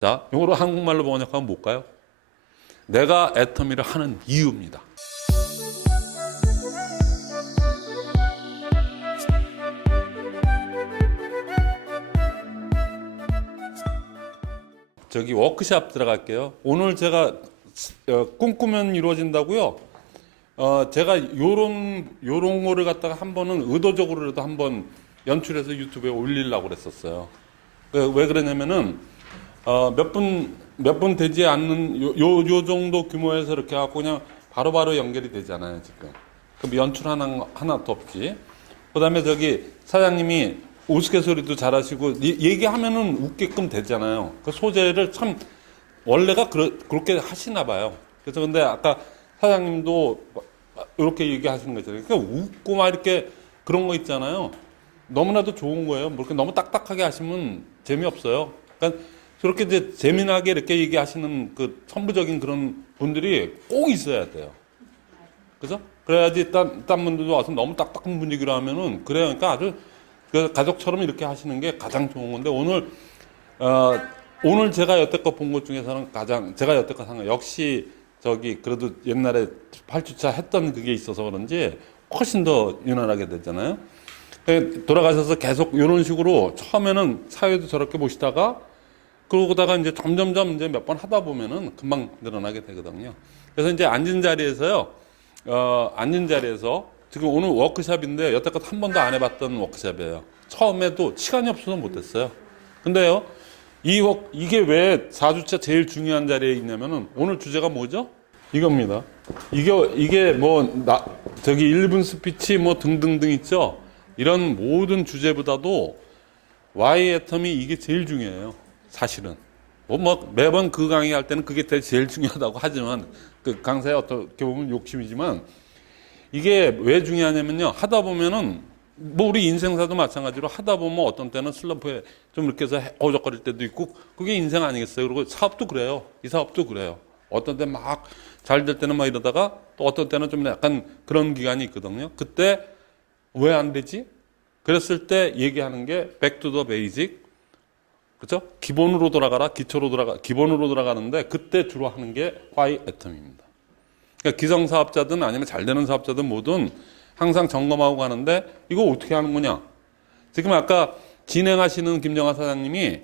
자, 이거로 한국말로 번역하면 뭘까요? 내가 애터미를 하는 이유입니다. 저기 워크샵 들어갈게요. 오늘 제가 꿈꾸면 이루어진다고요. 제가 요런 거를 갖다가 한 번은 의도적으로라도 한번 연출해서 유튜브에 올리려고 그랬었어요. 왜 그러냐면은 몇 분 되지 않는 요 정도 규모에서 이렇게 하고 그냥 바로바로 연결이 되잖아요, 지금. 그럼 연출 하나도 없지. 그다음에 저기 사장님이 우스갯소리도 잘하시고 얘기하면은 웃게끔 되잖아요. 그 소재를 참 원래가 그렇게 하시나 봐요. 그래서 근데 아까 사장님도 이렇게 얘기하시는 거잖아요. 그러니까 웃고 막 이렇게 그런 거 있잖아요. 너무나도 좋은 거예요. 뭐 이렇게 너무 딱딱하게 하시면 재미없어요. 그러니까 저렇게 이제 재미나게 이렇게 얘기하시는 그 선부적인 그런 분들이 꼭 있어야 돼요. 그죠? 그래야지 딴 분들도 와서 너무 딱딱한 분위기로 하면은 그래요. 그러니까 아주 그 가족처럼 이렇게 하시는 게 가장 좋은 건데 오늘 제가 여태껏 본 것 중에서는 제가 여태껏 한 거 역시 저기 그래도 옛날에 8주차 했던 그게 있어서 그런지 훨씬 더 유난하게 되잖아요. 돌아가셔서 계속 이런 식으로 처음에는 사회도 저렇게 보시다가 그러다가 이제 점점점 이제 몇 번 하다 보면은 금방 늘어나게 되거든요. 그래서 이제 앉은 자리에서 지금 오늘 워크샵인데 여태껏 한 번도 안 해봤던 워크샵이에요. 처음에도 시간이 없어서 못했어요. 근데요, 이게 왜 4주차 제일 중요한 자리에 있냐면은 오늘 주제가 뭐죠? 이겁니다. 이게 저기 1분 스피치 뭐 등등등 있죠? 이런 모든 주제보다도 Y 애텀이 이게 제일 중요해요. 사실은. 매번 그 강의할 때는 그게 제일 중요하다고 하지만, 그 강사의 어떻게 보면 욕심이지만, 이게 왜 중요하냐면요. 하다 보면은, 우리 인생사도 마찬가지로 하다 보면 어떤 때는 슬럼프에 좀 이렇게 해서 어적거릴 때도 있고, 그게 인생 아니겠어요. 그리고 사업도 그래요. 이 사업도 그래요. 어떤 때 막 잘 될 때는 막 이러다가 또 어떤 때는 좀 약간 그런 기간이 있거든요. 그때 왜 안 되지? 그랬을 때 얘기하는 게 back to the basic. 그렇죠? 기본으로 돌아가는데 그때 주로 하는 게 why 애텀입니다. 그러니까 기성사업자든 아니면 잘 되는 사업자든 뭐든 항상 점검하고 가는데 이거 어떻게 하는 거냐? 지금 아까 진행하시는 김정아 사장님이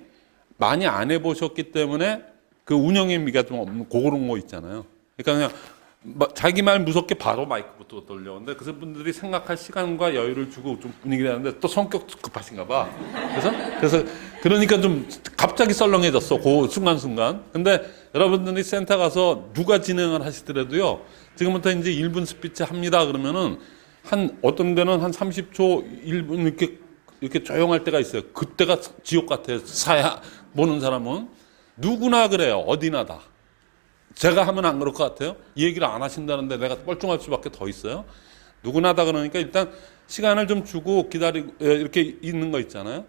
많이 안 해보셨기 때문에 그 운영의 미가 좀 없는 그런 거 있잖아요. 그러니까 그냥 자기 말 무섭게 바로 마이크부터 돌려오는데 그 분들이 생각할 시간과 여유를 주고 좀 분위기를 하는데 또 성격 급하신가 봐. 그래서 그러니까 좀 갑자기 썰렁해졌어. 그 순간순간. 근데 여러분들이 센터 가서 누가 진행을 하시더라도요. 지금부터 이제 1분 스피치 합니다. 그러면은 어떤 데는 한 30초, 1분 이렇게 조용할 때가 있어요. 그때가 지옥 같아요. 보는 사람은. 누구나 그래요. 어디나 다. 제가 하면 안 그럴 것 같아요. 이 얘기를 안 하신다는데 내가 뻘쭘할 수밖에 더 있어요. 누구나 다 그러니까 일단 시간을 좀 주고 기다리고 이렇게 있는 거 있잖아요.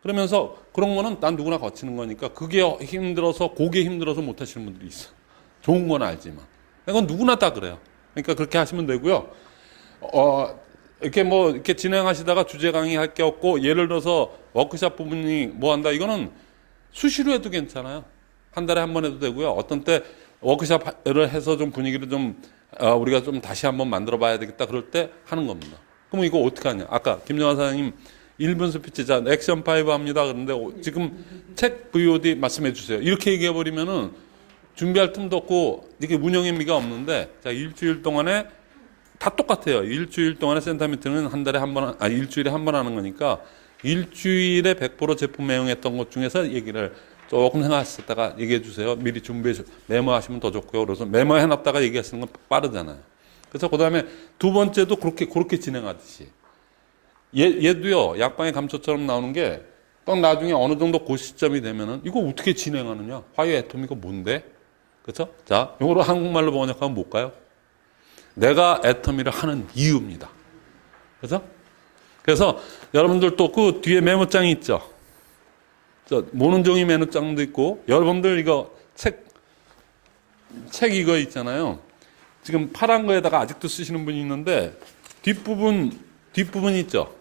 그러면서 그런 거는 난 누구나 거치는 거니까 그게 힘들어서 못 하시는 분들이 있어. 좋은 건 알지만. 이건 누구나 다 그래요. 그러니까 그렇게 하시면 되고요. 이렇게 진행하시다가 주제 강의 할 게 없고 예를 들어서 워크샵 부분이 뭐 한다. 이거는 수시로 해도 괜찮아요. 한 달에 한 번 해도 되고요. 어떤 때 워크샵을 해서 좀 분위기를 우리가 좀 다시 한번 만들어 봐야 되겠다. 그럴 때 하는 겁니다. 그럼 이거 어떻게 하냐. 아까 김정아 사장님 1분 스피치, 자, 액션 5 합니다. 그런데 지금 책 VOD 말씀해 주세요. 이렇게 얘기해 버리면은 준비할 틈도 없고 이게 운영의 미가 없는데 자, 일주일 동안에 다 똑같아요. 일주일 동안에 센터 미팅은 일주일에 한 번 하는 거니까 일주일에 100% 제품 애용했던 것 중에서 얘기를 조금 생각하셨다가 얘기해 주세요. 미리 메모하시면 더 좋고요. 그래서 메모해놨다가 얘기하시는 건 빠르잖아요. 그래서 그 다음에 두 번째도 그렇게 진행하듯이. 얘도요, 약방의 감초처럼 나오는 게 딱 나중에 어느 정도 그 시점이 되면은 이거 어떻게 진행하느냐? 화해 애터미가 뭔데? 그렇죠? 자, 이거로 한국말로 번역하면 뭘까요? 내가 애터미를 하는 이유입니다. 그래서 여러분들도 그 뒤에 메모장이 있죠? 모눈종이 메모장도 있고, 여러분들 이거 책 이거 있잖아요. 지금 파란 거에다가 아직도 쓰시는 분이 있는데, 뒷부분 있죠?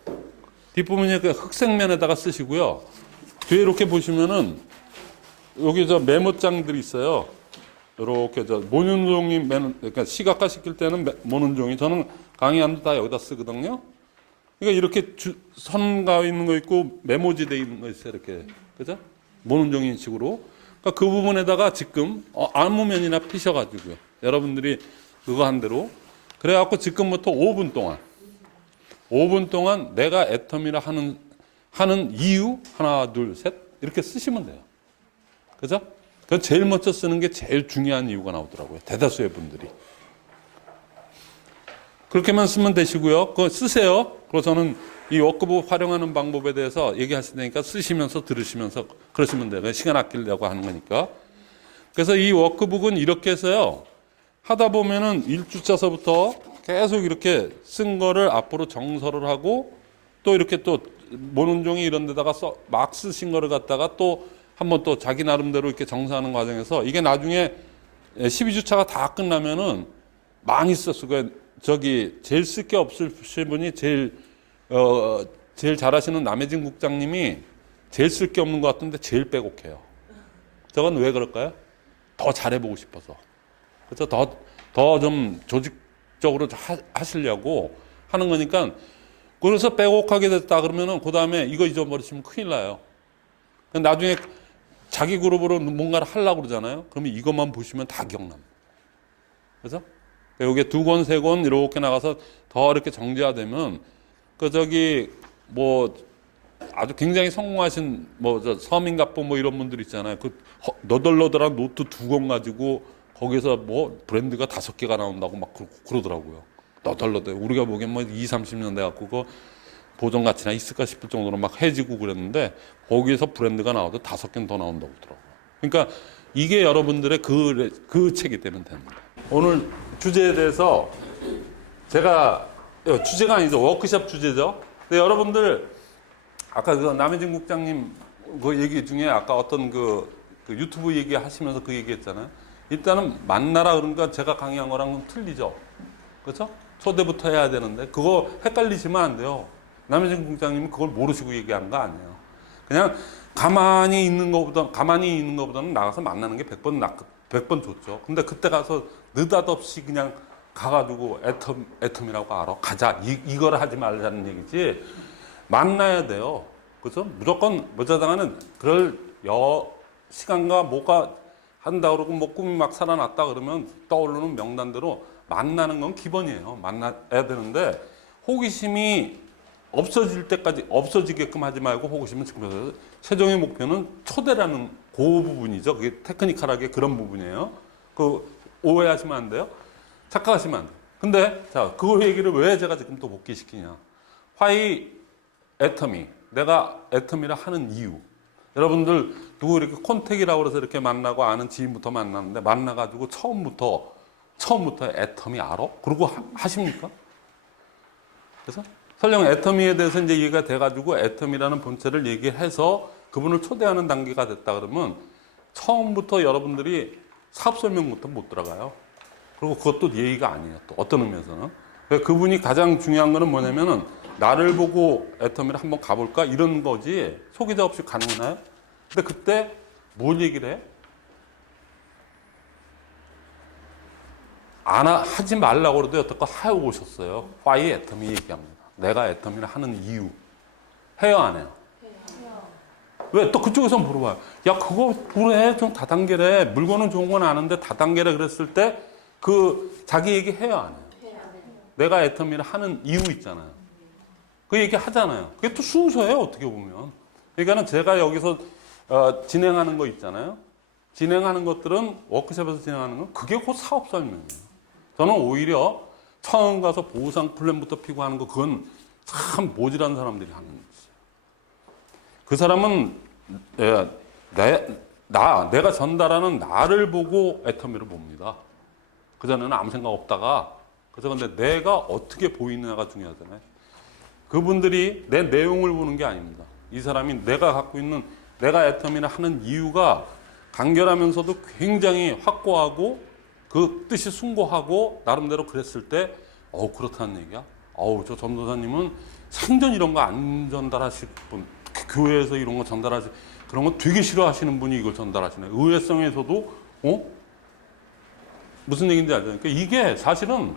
뒷부분이 그 흑색면에다가 쓰시고요. 뒤에 이렇게 보시면은, 여기 저 메모장들이 있어요. 이렇게 저 모눈종이 그러니까 시각화 시킬 때는 모눈종이 저는 강의하는데 다 여기다 쓰거든요. 그러니까 이렇게 선가 있는 거 있고 메모지 돼 있는 거 있어요. 이렇게 그죠? 모눈종이 식으로. 그러니까 그 부분에다가 지금 아무 면이나 피셔가지고요. 여러분들이 그거 한 대로 그래갖고 지금부터 5분 동안 내가 애텀이라 하는 이유 하나 둘 셋 이렇게 쓰시면 돼요. 그죠? 그 제일 먼저 쓰는 게 제일 중요한 이유가 나오더라고요. 대다수의 분들이. 그렇게만 쓰면 되시고요. 그거 쓰세요. 그리고 저는 이 워크북 활용하는 방법에 대해서 얘기하실 테니까 쓰시면서 들으시면서 그러시면 돼요. 시간 아끼려고 하는 거니까. 그래서 이 워크북은 이렇게 해서요. 하다 보면은 1주차서부터 계속 이렇게 쓴 거를 앞으로 정서를 하고 또 이렇게 또 모눈종이 이런 데다가 막 쓰신 거를 갖다가 또 한번 또 자기 나름대로 이렇게 정사하는 과정에서 이게 나중에 12주차가 다 끝나면은 많이 썼어요. 저기 제일 쓸 게 없으신 분이 제일 잘하시는 남해진 국장님이 제일 쓸 게 없는 것 같은데 제일 빼곡해요. 저건 왜 그럴까요? 더 잘해보고 싶어서. 그래서 더 좀 조직적으로 하시려고 하는 거니까 그래서 빼곡하게 됐다 그러면은 그 다음에 이거 잊어버리시면 큰일 나요. 나중에 자기 그룹으로 뭔가를 하려고 그러잖아요. 그러면 이것만 보시면 다 기억납니다. 그래서 여기에 2권, 3권 이렇게 나가서 더 이렇게 정제화되면 뭐 아주 굉장히 성공하신 저 서민갑보 뭐 이런 분들 있잖아요. 그 너덜너덜한 노트 2권 가지고 거기서 뭐 브랜드가 5개가 나온다고 막 그러더라고요. 너덜너덜. 우리가 보기엔 뭐 20, 30년 돼 갖고 그 보존 가치나 있을까 싶을 정도로 막 해지고 그랬는데 거기에서 브랜드가 나와도 5개는 더 나온다고 그러더라고요. 그러니까 이게 여러분들의 그 책이 되면 됩니다. 오늘 주제에 대해서 제가 주제가 아니죠. 워크숍 주제죠. 근데 여러분들 아까 그 남해진 국장님 그 얘기 중에 아까 어떤 그 유튜브 얘기 하시면서 그 얘기했잖아요. 일단은 만나라 그러니까 제가 강의한 거랑은 틀리죠. 그렇죠? 초대부터 해야 되는데 그거 헷갈리시면 안 돼요. 남해진 국장님이 그걸 모르시고 얘기한 거 아니에요. 그냥 가만히 있는 것보다는 나가서 만나는 게 100번 좋죠. 근데 그때 가서 느닷없이 그냥 가가지고 애텀이라고 알아. 가자. 이걸 하지 말자는 얘기지. 만나야 돼요. 그래서 무조건 모자당하는 그럴 시간과 뭐가 한다 그러고 뭐 꿈이 막 살아났다 그러면 떠오르는 명단대로 만나는 건 기본이에요. 만나야 되는데 호기심이 없어질 때까지 없어지게끔 하지 말고 호기심은 지금부터 최종의 목표는 초대라는 그 부분이죠. 그게 테크니컬하게 그런 부분이에요. 그 오해하시면 안 돼요. 착각하시면 안 돼요. 근데 자, 그 얘기를 왜 제가 지금 또 복귀시키냐. Why 애텀이 내가 애텀이라 하는 이유. 여러분들 누구 이렇게 콘택이라고 해서 이렇게 만나고 아는 지인부터 만났는데 만나가지고 처음부터 애텀이 알아? 그러고 하십니까? 그래서 설령 애터미에 대해서 이제 얘기가 돼가지고 애터미라는 본체를 얘기해서 그분을 초대하는 단계가 됐다 그러면 처음부터 여러분들이 사업 설명부터 못 들어가요. 그리고 그것도 예의가 아니에요. 또 어떤 의미에서는. 그분이 가장 중요한 거는 뭐냐면은 나를 보고 애터미를 한번 가볼까? 이런 거지 소개자 없이 가능하나요? 근데 그때 뭘 얘기를 해? 하지 말라고 그래도 여태껏 하고 오셨어요. Why 애터미 얘기합니다. 내가 애텀이라 하는 이유. 해요, 안 해요? 해요. 왜? 또 그쪽에서 물어봐요. 야, 그거 그래. 좀 다단계래. 물건은 좋은 건 아는데 다단계래 그랬을 때 자기 얘기 해요, 안 해요? 해요. 내가 애텀이라 하는 이유 있잖아요. 그 얘기 하잖아요. 그게 또 순서예요, 어떻게 보면. 그러니까는 제가 여기서 진행하는 거 있잖아요. 진행하는 것들은 워크숍에서 진행하는 건 그게 곧 사업 설명이에요. 저는 오히려 처음 가서 보상 플랜부터 피고 하는 거 그건 참 모질한 사람들이 하는 거죠. 그 사람은 내가 전달하는 나를 보고 애터미를 봅니다. 그전에는 아무 생각 없다가 그래서 근데 내가 어떻게 보이느냐가 중요하잖아요. 그분들이 내 내용을 보는 게 아닙니다. 이 사람이 내가 갖고 있는 내가 애터미를 하는 이유가 간결하면서도 굉장히 확고하고 그 뜻이 숭고하고 나름대로 그랬을 때 그렇다는 얘기야? 저 전도사님은 생전 이런 거 안 전달하실 분, 교회에서 이런 거 전달하실 그런 거 되게 싫어하시는 분이 이걸 전달하시네. 의외성에서도 무슨 얘기인지 알죠? 그러니까 이게 사실은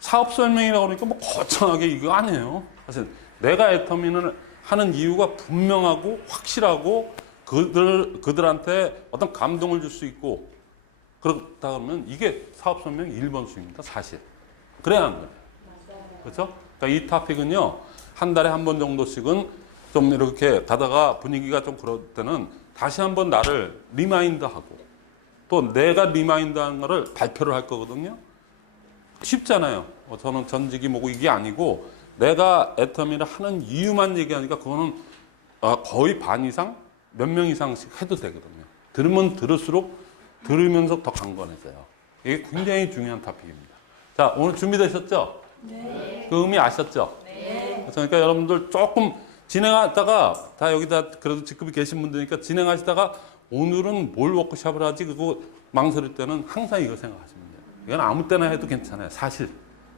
사업 설명이라고 그러니까 뭐 거창하게 이거 아니에요. 사실 내가 애터미를 하는 이유가 분명하고 확실하고 그들한테 어떤 감동을 줄 수 있고 그렇다 그러면 이게 사업 설명 1번수입니다. 사실. 그래야 하는 거예요. 그렇죠? 그러니까 이 토픽은요. 한 달에 한 번 정도씩은 좀 이렇게 가다가 분위기가 좀 그럴 때는 다시 한번 나를 리마인드하고 또 내가 리마인드하는 거를 발표를 할 거거든요. 쉽잖아요. 저는 전직이 뭐고 이게 아니고 내가 애터미를 하는 이유만 얘기하니까 그거는 거의 반 이상, 몇 명 이상씩 해도 되거든요. 들으면 들을수록 들으면서 더 강건해져요. 이게 굉장히 중요한 토픽입니다. 자, 오늘 준비되셨죠? 네. 그 의미 아셨죠? 네. 그러니까 여러분들 조금 진행하다가 다 여기다 그래도 직급이 계신 분들이니까 진행하시다가 오늘은 뭘 워크숍을 하지 그거 망설일 때는 항상 이거 생각하시면 돼요. 이건 아무 때나 해도 괜찮아요. 사실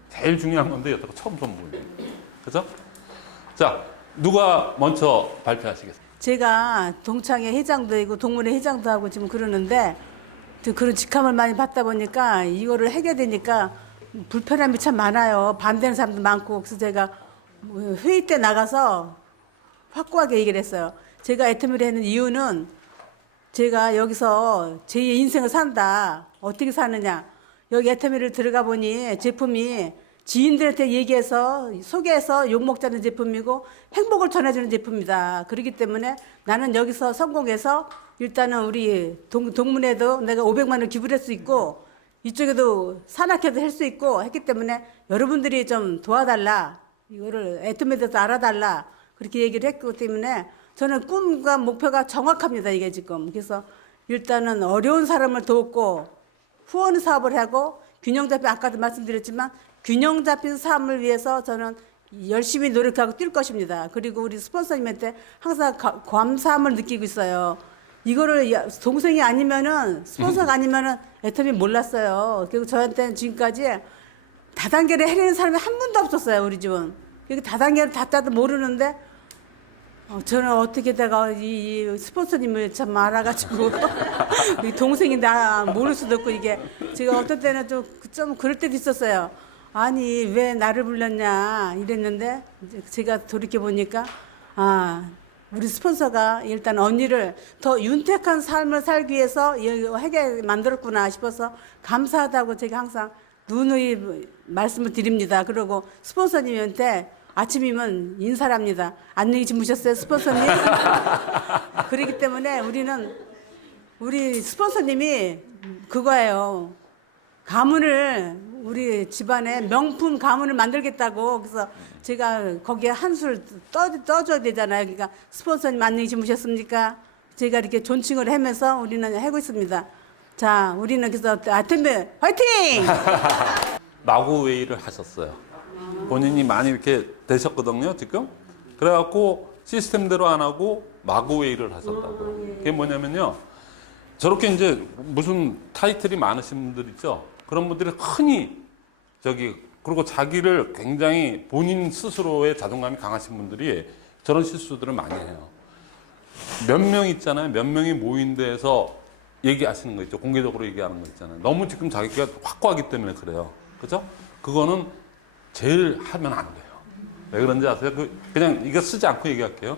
제일 중요한 건데 여태껏 처음 선보여요. 그죠? 자, 누가 먼저 발표하시겠어요? 제가 동창회 회장도 되고 동문회 회장도 하고 지금 그러는데 그런 직함을 많이 받다 보니까 이거를 하게 되니까 불편함이 참 많아요. 반대하는 사람도 많고. 그래서 제가 회의 때 나가서 확고하게 얘기를 했어요. 제가 애터미를 하는 이유는 제가 여기서 제2의 인생을 산다. 어떻게 사느냐. 여기 애터미를 들어가 보니 제품이 지인들한테 얘기해서 소개해서 욕먹자는 제품이고 행복을 전해주는 제품이다. 그렇기 때문에 나는 여기서 성공해서 일단은 우리 동문회도 내가 500만 원을 기부를 할 수 있고 이쪽에도 산악회도 할 수 있고 했기 때문에 여러분들이 좀 도와달라. 이거를 애터미에 대해서 알아달라. 그렇게 얘기를 했기 때문에 저는 꿈과 목표가 정확합니다. 이게 지금. 그래서 일단은 어려운 사람을 돕고 후원 사업을 하고 균형 잡힌 아까도 말씀드렸지만 균형 잡힌 삶을 위해서 저는 열심히 노력하고 뛸 것입니다. 그리고 우리 스폰서님한테 항상 감사함을 느끼고 있어요. 이거를 동생이 아니면은 스폰서가 아니면은 애터미 몰랐어요. 그리고 저한테는 지금까지 다단계를 해내는 사람이 한 분도 없었어요. 우리 집은. 그리고 다단계를 다짜도 모르는데 저는 어떻게 내가 이 스폰서님을 참 알아가지고 우리 동생이 나 모를 수도 없고 이게 제가 어떤 때는 좀 그럴 때도 있었어요. 아니 왜 나를 불렀냐 이랬는데 제가 돌이켜 보니까 우리 스폰서가 일단 언니를 더 윤택한 삶을 살기 위해서 하게 만들었구나 싶어서 감사하다고 제가 항상 누누이 말씀을 드립니다. 그리고 스폰서님한테 아침이면 인사를 합니다. 안녕히 주무셨어요, 스폰서님? 그렇기 때문에 우리 스폰서님이 그거예요. 가문을 우리 집안에 명품 가문을 만들겠다고 그래서 제가 거기에 한술 떠줘야 되잖아요. 그러니까 스폰서님 안녕히 주무셨습니까? 제가 이렇게 존칭을 하면서 우리는 하고 있습니다. 자, 우리는 그래서 애터미 화이팅! 마구 회의를 하셨어요. 본인이 많이 이렇게 되셨거든요, 지금. 그래갖고 시스템대로 안 하고 마구 회의를 하셨다고요. 그게 뭐냐면요. 저렇게 이제 무슨 타이틀이 많으신 분들 있죠. 그런 분들이 흔히 그리고 자기를 굉장히 본인 스스로의 자존감이 강하신 분들이 저런 실수들을 많이 해요. 몇 명 있잖아요. 몇 명이 모인 데에서 얘기하시는 거 있죠. 공개적으로 얘기하는 거 있잖아요. 너무 지금 자기가 확고하기 때문에 그래요. 그죠? 그거는 제일 하면 안 돼요. 왜 그런지 아세요? 그냥 이거 쓰지 않고 얘기할게요.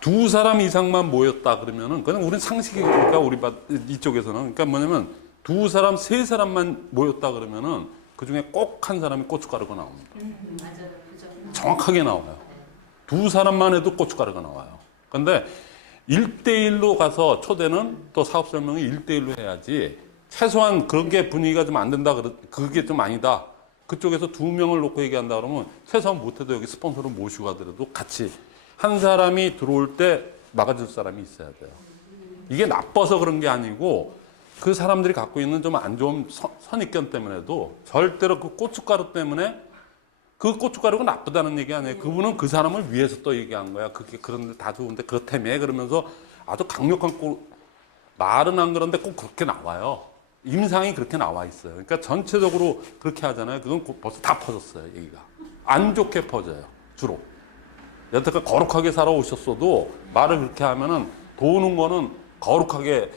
두 사람 이상만 모였다 그러면은 그냥 우리는 상식이니까 우리 이쪽에서는 그러니까 뭐냐면 두 사람, 세 사람만 모였다 그러면은 그 중에 꼭 한 사람이 고춧가루가 나옵니다. 맞아요. 그죠. 정확하게 나와요. 두 사람만 해도 고춧가루가 나와요. 근데 1대1로 가서 초대는 또 사업 설명을 1대1로 해야지 최소한 그렇게 분위기가 좀 안 된다, 그게 좀 아니다. 그쪽에서 두 명을 놓고 얘기한다 그러면 최소한 못해도 여기 스폰서를 모시고 가더라도 같이 한 사람이 들어올 때 막아줄 사람이 있어야 돼요. 이게 나빠서 그런 게 아니고 그 사람들이 갖고 있는 좀 안 좋은 선입견 때문에도 절대로 그 고춧가루 때문에 그 고춧가루가 나쁘다는 얘기 아니에요. 그분은 그 사람을 위해서 또 얘기한 거야. 그게 그런데 다 좋은데 그렇다며 그러면서 아주 강력한 말은 안 그런데 꼭 그렇게 나와요. 임상이 그렇게 나와 있어요. 그러니까 전체적으로 그렇게 하잖아요. 그건 벌써 다 퍼졌어요. 얘기가 안 좋게 퍼져요. 주로 여태까지 거룩하게 살아오셨어도 말을 그렇게 하면은 도는 거는 거룩하게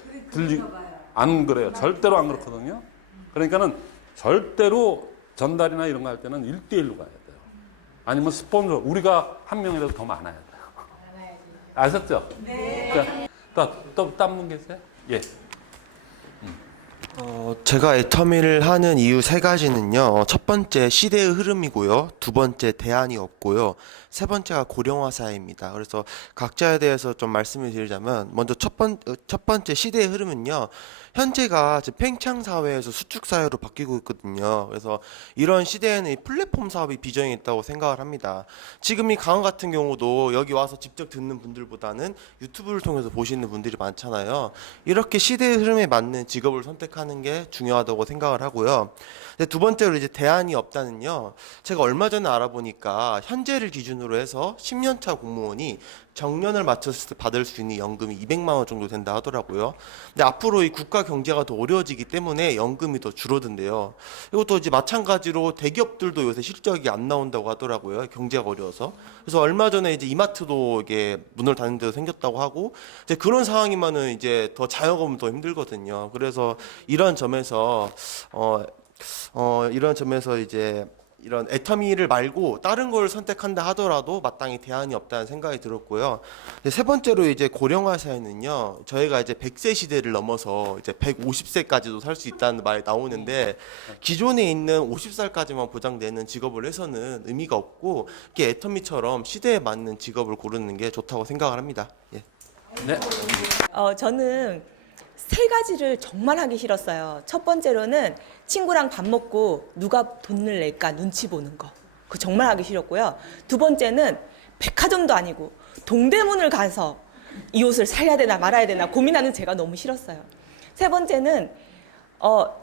안 그래요. 절대로 안 그렇거든요. 그러니까는 절대로 전달이나 이런 거 할 때는 1대1로 가야 돼요. 아니면 스폰서, 우리가 한 명이라도 더 많아야 돼요. 아셨죠? 네. 또 딴 분 계세요? 예. 제가 애터미를 하는 이유 세 가지는요. 첫 번째 시대의 흐름이고요. 두 번째 대안이 없고요. 세 번째가 고령화 사회입니다. 그래서 각자에 대해서 좀 말씀을 드리자면 먼저 첫 번째 시대의 흐름은요. 현재가 지금 팽창 사회에서 수축 사회로 바뀌고 있거든요. 그래서 이런 시대에는 이 플랫폼 사업이 비전이 있다고 생각을 합니다. 지금 이 강원 같은 경우도 여기 와서 직접 듣는 분들보다는 유튜브를 통해서 보시는 분들이 많잖아요. 이렇게 시대의 흐름에 맞는 직업을 선택하는 게 중요하다고 생각을 하고요. 두 번째로 이제 대안이 없다는요. 제가 얼마 전에 알아보니까 현재를 기준으로 해서 10년차 공무원이 정년을 마쳤을 때 받을 수 있는 연금이 200만 원 정도 된다 하더라고요. 근데 앞으로 이 국가 경제가 더 어려워지기 때문에 연금이 더 줄어든대요. 이것도 이제 마찬가지로 대기업들도 요새 실적이 안 나온다고 하더라고요. 경제가 어려워서. 그래서 얼마 전에 이제 이마트도 이게 문을 닫는 데도 생겼다고 하고 이제 그런 상황이면은 이제 더 자영업은 더 힘들거든요. 그래서 이런 점에서 이제 이런 애터미를 말고 다른 걸 선택한다 하더라도 마땅히 대안이 없다는 생각이 들었고요. 세 번째로 이제 고령화 사회는요. 저희가 이제 100세 시대를 넘어서 이제 150세까지도 살 수 있다는 말이 나오는데 기존에 있는 50살까지만 보장되는 직업을 해서는 의미가 없고 이게 애터미처럼 시대에 맞는 직업을 고르는 게 좋다고 생각을 합니다. 예. 네. 저는 세 가지를 정말 하기 싫었어요. 첫 번째로는 친구랑 밥 먹고 누가 돈을 낼까 눈치 보는 거. 그거 정말 하기 싫었고요. 두 번째는 백화점도 아니고 동대문을 가서 이 옷을 사야 되나 말아야 되나 고민하는 제가 너무 싫었어요. 세 번째는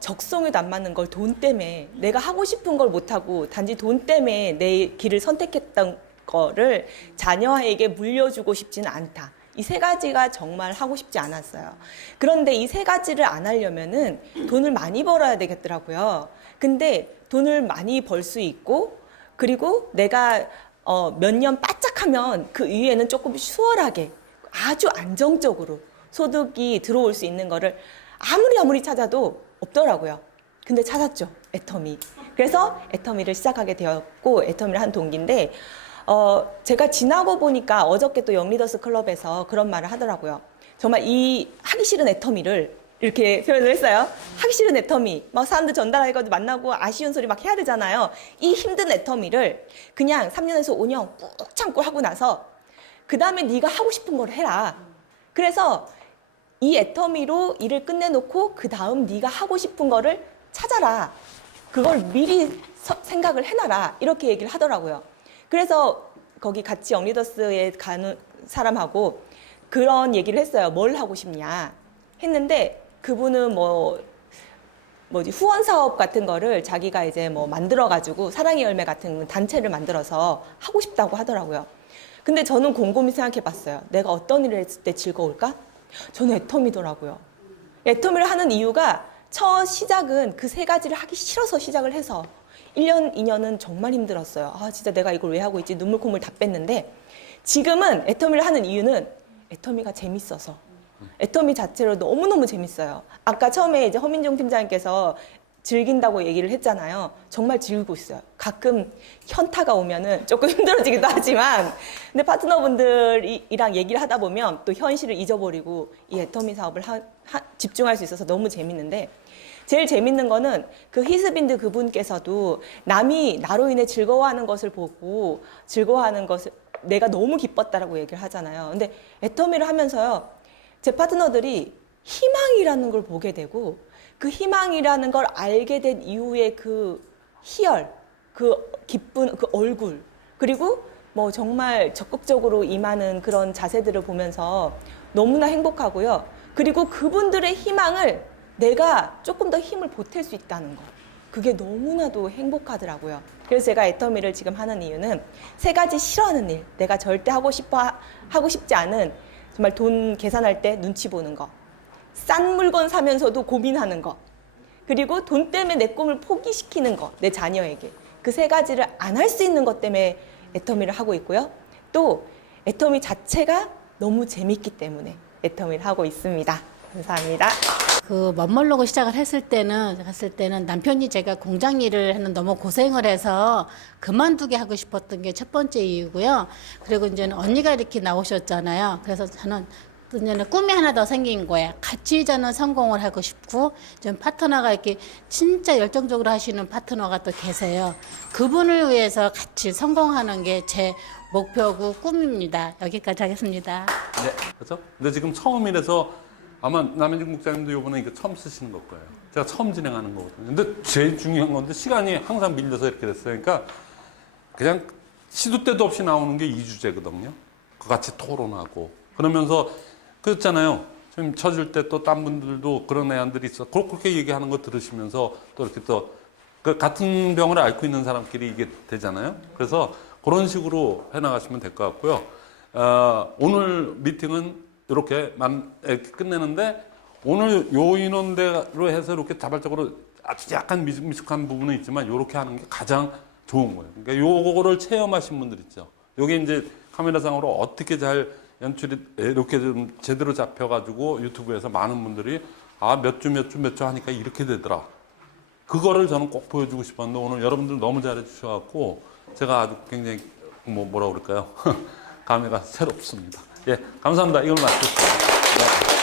적성에도 안 맞는 걸 돈 때문에 내가 하고 싶은 걸 못하고 단지 돈 때문에 내 길을 선택했던 거를 자녀에게 물려주고 싶지는 않다. 이 세 가지가 정말 하고 싶지 않았어요. 그런데 이 세 가지를 안 하려면은 돈을 많이 벌어야 되겠더라고요. 근데 돈을 많이 벌 수 있고 그리고 내가 몇 년 바짝하면 그 이후에는 조금 수월하게 아주 안정적으로 소득이 들어올 수 있는 거를 아무리 찾아도 없더라고요. 근데 찾았죠, 애터미. 그래서 애터미를 시작하게 되었고 애터미를 한 동기인데 제가 지나고 보니까 어저께 또 영리더스 클럽에서 그런 말을 하더라고요. 정말 이 하기 싫은 애터미를 이렇게 표현을 했어요. 하기 싫은 애터미, 막 사람들 전달해가지고 만나고 아쉬운 소리 막 해야 되잖아요. 이 힘든 애터미를 그냥 3년에서 5년 꾹 참고 하고 나서 그 다음에 네가 하고 싶은 걸 해라. 그래서 이 애터미로 일을 끝내놓고 그 다음 네가 하고 싶은 거를 찾아라. 그걸 미리 생각을 해놔라. 이렇게 얘기를 하더라고요. 그래서 거기 같이 영리더스에 가는 사람하고 그런 얘기를 했어요. 뭘 하고 싶냐 했는데 그분은 후원 사업 같은 거를 자기가 이제 만들어가지고 사랑의 열매 같은 단체를 만들어서 하고 싶다고 하더라고요. 근데 저는 곰곰이 생각해봤어요. 내가 어떤 일을 했을 때 즐거울까? 저는 애터미더라고요. 애터미를 하는 이유가 첫 시작은 그 세 가지를 하기 싫어서 시작을 해서 1년, 2년은 정말 힘들었어요. 진짜 내가 이걸 왜 하고 있지? 눈물 콧물 다 뺐는데 지금은 애터미를 하는 이유는 애터미가 재밌어서 애터미 자체로 너무너무 재밌어요. 아까 처음에 이제 허민종 팀장님께서 즐긴다고 얘기를 했잖아요. 정말 즐기고 있어요. 가끔 현타가 오면은 조금 힘들어지기도 하지만 근데 파트너분들이랑 얘기를 하다 보면 또 현실을 잊어버리고 이 애터미 사업을 집중할 수 있어서 너무 재밌는데 제일 재밌는 거는 그 히스빈드 그분께서도 남이 나로 인해 즐거워하는 것을 보고 즐거워하는 것을 내가 너무 기뻤다라고 얘기를 하잖아요. 근데 애터미를 하면서요. 제 파트너들이 희망이라는 걸 보게 되고 그 희망이라는 걸 알게 된 이후에 그 희열, 그 기쁜 그 얼굴 그리고 정말 적극적으로 임하는 그런 자세들을 보면서 너무나 행복하고요. 그리고 그분들의 희망을 내가 조금 더 힘을 보탤 수 있다는 거. 그게 너무나도 행복하더라고요. 그래서 제가 애터미를 지금 하는 이유는 세 가지 싫어하는 일, 내가 절대 하고 싶지 않은 정말 돈 계산할 때 눈치 보는 거, 싼 물건 사면서도 고민하는 거, 그리고 돈 때문에 내 꿈을 포기시키는 거, 내 자녀에게. 그 세 가지를 안 할 수 있는 것 때문에 애터미를 하고 있고요. 또 애터미 자체가 너무 재밌기 때문에 애터미를 하고 있습니다. 감사합니다. 그 멋모르고 시작을 했을 때는 남편이 제가 공장 일을 하는 너무 고생을 해서 그만두게 하고 싶었던 게 첫 번째 이유고요. 그리고 이제는 언니가 이렇게 나오셨잖아요. 그래서 저는 또 이제는 꿈이 하나 더 생긴 거예요. 같이 저는 성공을 하고 싶고, 좀 파트너가 이렇게 진짜 열정적으로 하시는 파트너가 또 계세요. 그분을 위해서 같이 성공하는 게 제 목표고 꿈입니다. 여기까지 하겠습니다. 네. 그렇죠? 근데 지금 처음이라서 아마 남현진 국장님도 이번에 이거 처음 쓰시는 걸 거예요. 제가 처음 진행하는 거거든요. 근데 제일 중요한 건데 시간이 항상 밀려서 이렇게 됐어요. 그러니까 그냥 시도 때도 없이 나오는 게 2주제거든요. 그 같이 토론하고 그러면서 그랬잖아요. 지금 쳐질 때 또 딴 분들도 그런 애안들이 있어. 그렇게 얘기하는 거 들으시면서 또 이렇게 또 그 같은 병을 앓고 있는 사람끼리 이게 되잖아요. 그래서 그런 식으로 해나가시면 될 것 같고요. 오늘 미팅은 이렇게 끝내는데 오늘 요 인원대로 해서 이렇게 자발적으로 아주 약간 미숙한 부분은 있지만 이렇게 하는 게 가장 좋은 거예요. 그러니까 요거를 체험하신 분들 있죠. 요게 이제 카메라상으로 어떻게 잘 연출이 이렇게 좀 제대로 잡혀가지고 유튜브에서 많은 분들이 몇 주 하니까 이렇게 되더라. 그거를 저는 꼭 보여주고 싶었는데 오늘 여러분들 너무 잘해 주셔갖고 제가 아주 굉장히 뭐라 그럴까요? 감회가 새롭습니다. 예, 감사합니다. 이걸 마치겠습니다. 네.